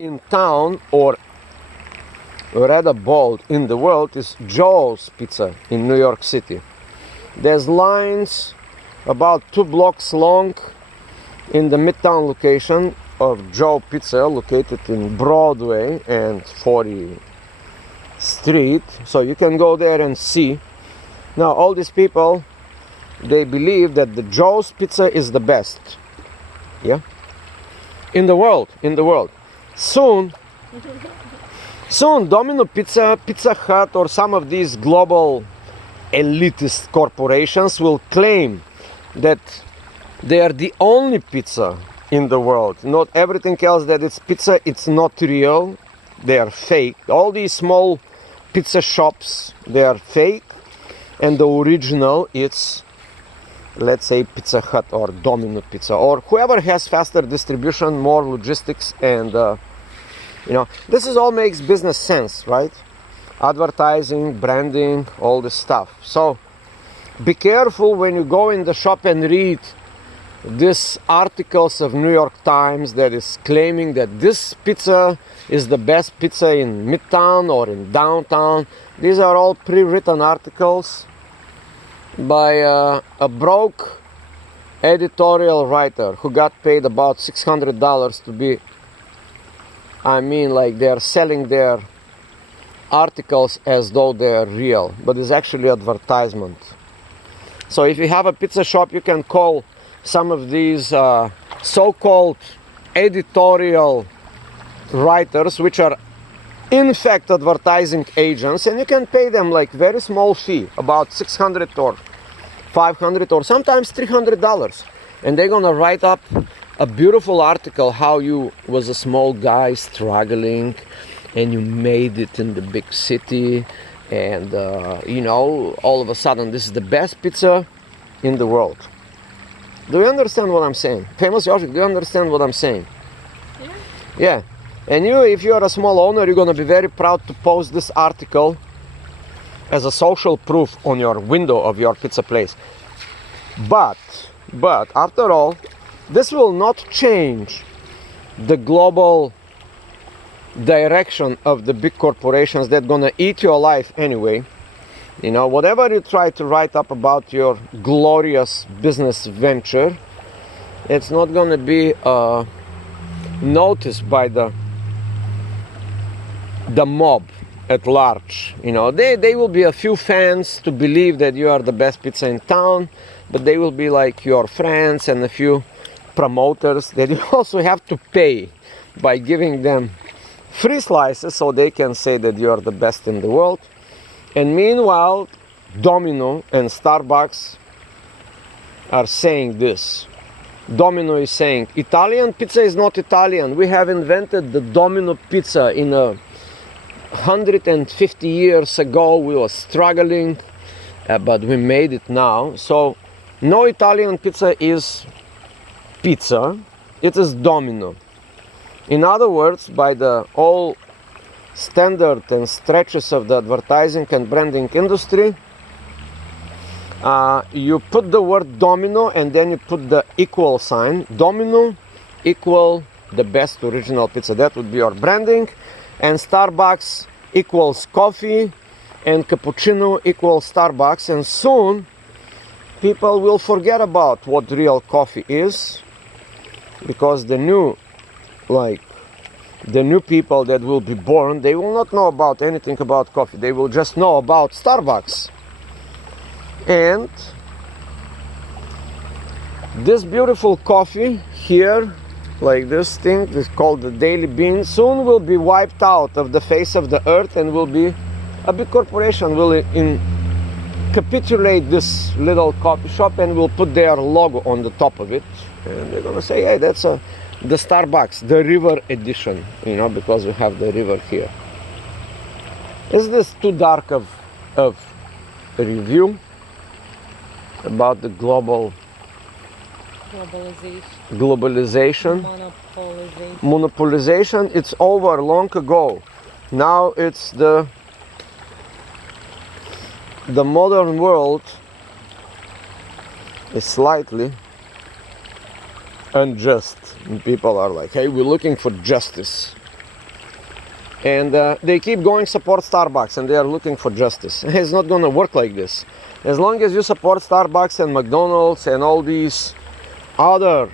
in town, or rather bold, in the world, is Joe's Pizza in New York City. There's lines about 2 blocks long in the Midtown location of Joe Pizza, located in Broadway and 40th Street. So you can go there and see. Now all these people, they believe that the Joe's Pizza is the best, yeah, in the world. Soon Domino Pizza, Pizza Hut, or some of these global elitist corporations will claim that they are the only pizza in the world. Not everything else that it's pizza, it's not real. They are fake. All these small pizza shops, they are fake. And the original, it's, let's say, Pizza Hut or Domino Pizza, or whoever has faster distribution, more logistics, and this is all makes business sense, right? Advertising, branding, all this stuff. So be careful when you go in the shop and read these articles of New York Times that is claiming that this pizza is the best pizza in Midtown or in downtown. These are all pre-written articles by a broke editorial writer who got paid about $600 to be, like they're selling their articles as though they're real, but it's actually advertisement. So if you have a pizza shop, you can call some of these so-called editorial writers, which are in fact advertising agents, and you can pay them like very small fee, about $600 or $500 or sometimes $300, and they're gonna write up a beautiful article how you was a small guy struggling and you made it in the big city, and all of a sudden this is the best pizza in the world. Do you understand what I'm saying? Famous Yoshik, do you understand what I'm saying? Yeah. And if you are a small owner, you're going to be very proud to post this article as a social proof on your window of your pizza place. But after all, this will not change the global direction of the big corporations that are going to eat your life anyway. Whatever you try to write up about your glorious business venture, it's not going to be noticed by the mob at large. They will be a few fans to believe that you are the best pizza in town, but they will be like your friends and a few promoters that you also have to pay by giving them free slices so they can say that you are the best in the world. And meanwhile, Domino and Starbucks are saying this. Domino is saying, Italian pizza is not Italian. We have invented the Domino pizza in 150 years ago. We were struggling, but we made it now. So no Italian pizza is pizza. It is Domino. In other words, by the all standard and stretches of the advertising and branding industry, you put the word Domino and then you put the equal sign. Domino equal the best original pizza. That would be your branding. And Starbucks equals coffee, and cappuccino equals Starbucks. And soon people will forget about what real coffee is, because the new people that will be born, they will not know about anything about coffee. They will just know about Starbucks. And this beautiful coffee here, like this thing, is called the Daily Bean, soon will be wiped out of the face of the earth, and will be a big corporation will capitulate this little coffee shop and will put their logo on the top of it, and they're gonna say, hey, that's the Starbucks, the river edition, because we have the river here. Is this too dark of a review about the globalization, monopolization? It's over long ago. Now it's the modern world is slightly unjust, and people are like, hey, we're looking for justice. And they keep going support Starbucks, and they are looking for justice. It's not going to work like this. As long as you support Starbucks and McDonald's and all these other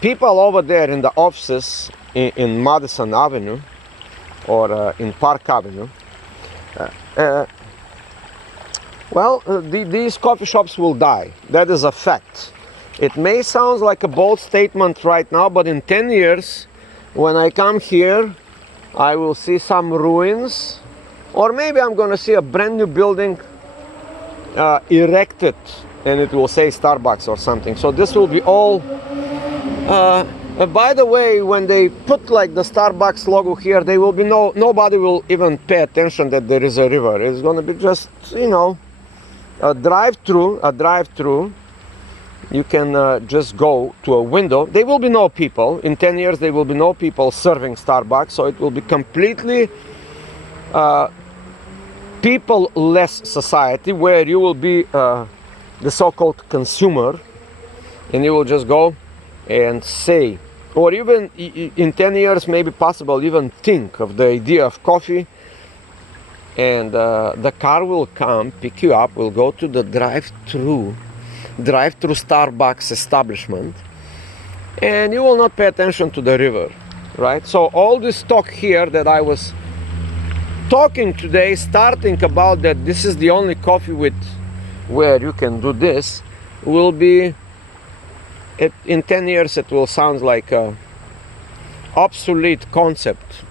people over there in the offices in Madison Avenue or in Park Avenue, these coffee shops will die. That is a fact. It may sound like a bold statement right now, but in 10 years, when I come here, I will see some ruins, or maybe I'm going to see a brand new building erected, and it will say Starbucks or something. So this will be all. By the way, when they put like the Starbucks logo here, they will be nobody will even pay attention that there is a river. It's going to be just, you know, a drive-through. You can just go to a window. There will be no people. In 10 years, there will be no people serving Starbucks. So it will be completely people-less society, where you will be the so-called consumer, and you will just go and say, or even in 10 years, maybe possible, even think of the idea of coffee, and the car will come, pick you up, will go to the drive-through Starbucks establishment, and you will not pay attention to the river, right? So all this talk here that I was talking today, starting about that this is the only coffee with where you can do this, will be in 10 years it will sound like a obsolete concept.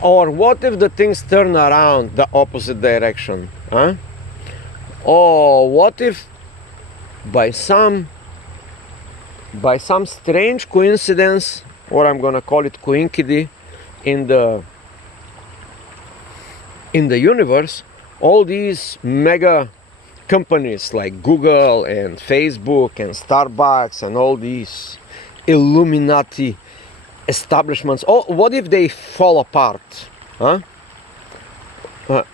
Or what if the things turn around the opposite direction, huh? Or what if by some strange coincidence, or I'm gonna call it coinkedy, in the universe, all these mega companies like Google and Facebook and Starbucks and all these Illuminati establishments, what if they fall apart, huh?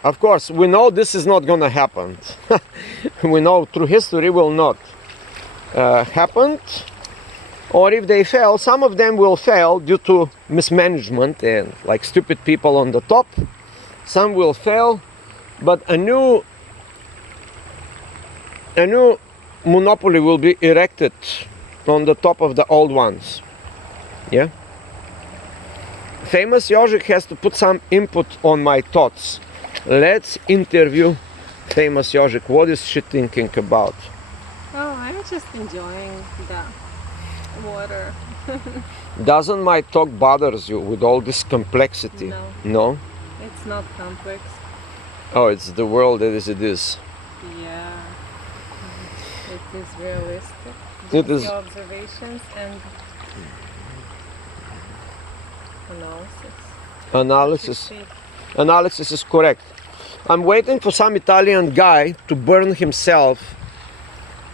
Of course, we know this is not gonna happen. We know through history will not happen. Or if they fail, some of them will fail due to mismanagement and like stupid people on the top. Some will fail, but a new monopoly will be erected on the top of the old ones. Yeah. Famous Jožik has to put some input on my thoughts. Let's interview Famous Jožik. What is she thinking about? Oh, I'm just enjoying the water. Doesn't my talk bothers you with all this complexity? No. No? It's not complex. Oh, it's the world as it is. Yeah. It is realistic. It Just is. your observations and analysis. Analysis is correct. I'm waiting for some Italian guy to burn himself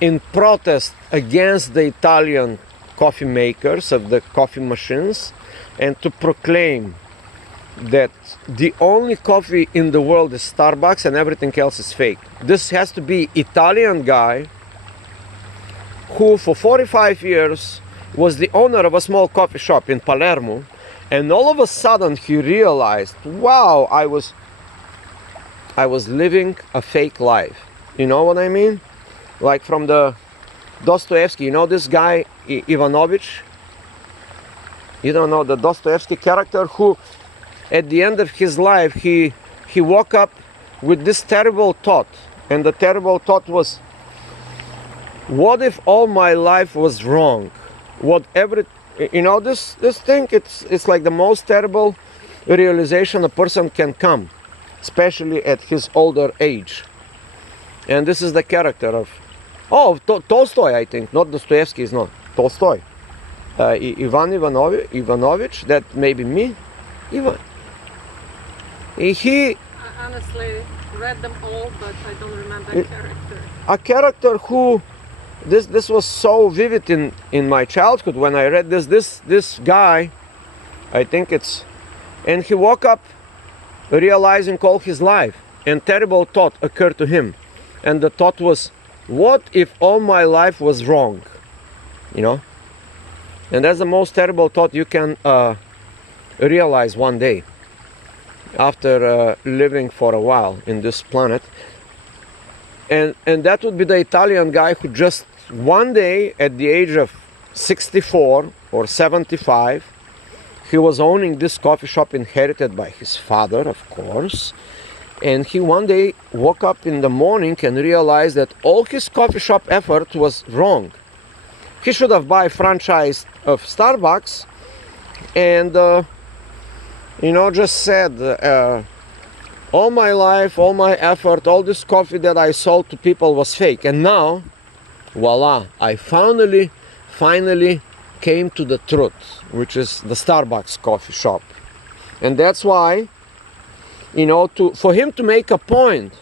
in protest against the Italian coffee makers of the coffee machines, and to proclaim that the only coffee in the world is Starbucks and everything else is fake. This has to be Italian guy who for 45 years was the owner of a small coffee shop in Palermo, and all of a sudden he realized, wow, I was living a fake life. You know what I mean? Like from the Dostoevsky, you know this guy Ivanovich? You don't know the Dostoevsky character who at the end of his life he woke up with this terrible thought, and the terrible thought was, what if all my life was wrong? You know, this thing, it's like the most terrible realization a person can come, especially at his older age. And this is the character of Tolstoy, I think, not Dostoevsky, is not Tolstoy. Ivan Ivanovich, that may be me. He I honestly read them all, but I don't remember a character. A character who this was so vivid in my childhood when I read this guy, I think and he woke up realizing all his life, and terrible thought occurred to him, and the thought was, what if all my life was wrong? You know, and that's the most terrible thought you can realized one day after living for a while in this planet. And that would be the Italian guy who just one day at the age of 64 or 75, he was owning this coffee shop inherited by his father, of course. And he one day woke up in the morning and realized that all his coffee shop effort was wrong. He should have bought a franchise of Starbucks and, just said, all my life, all my effort, all this coffee that I sold to people was fake. And now, voila, I finally came to the truth, which is the Starbucks coffee shop. And that's why, for him to make a point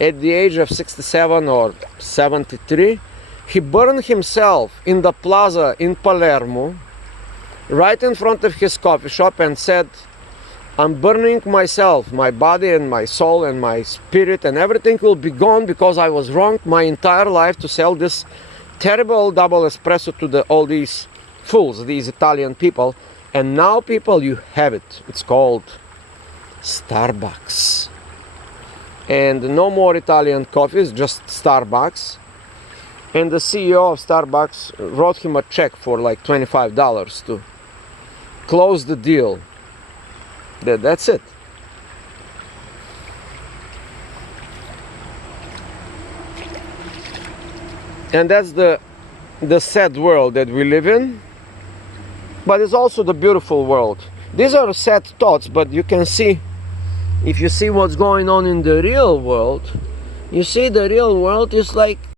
at the age of 67 or 73, he burned himself in the plaza in Palermo, right in front of his coffee shop, and said, I'm burning myself, my body and my soul and my spirit, and everything will be gone because I was wrong my entire life to sell this terrible double espresso to all these fools, these Italian people. And now, people, you have it. It's called Starbucks. And no more Italian coffees, just Starbucks. And the CEO of Starbucks wrote him a check for like $25 to close the deal. That's it. And that's the sad world that we live in. But it's also the beautiful world. These are sad thoughts, but you can see, if you see what's going on in the real world, you see the real world is like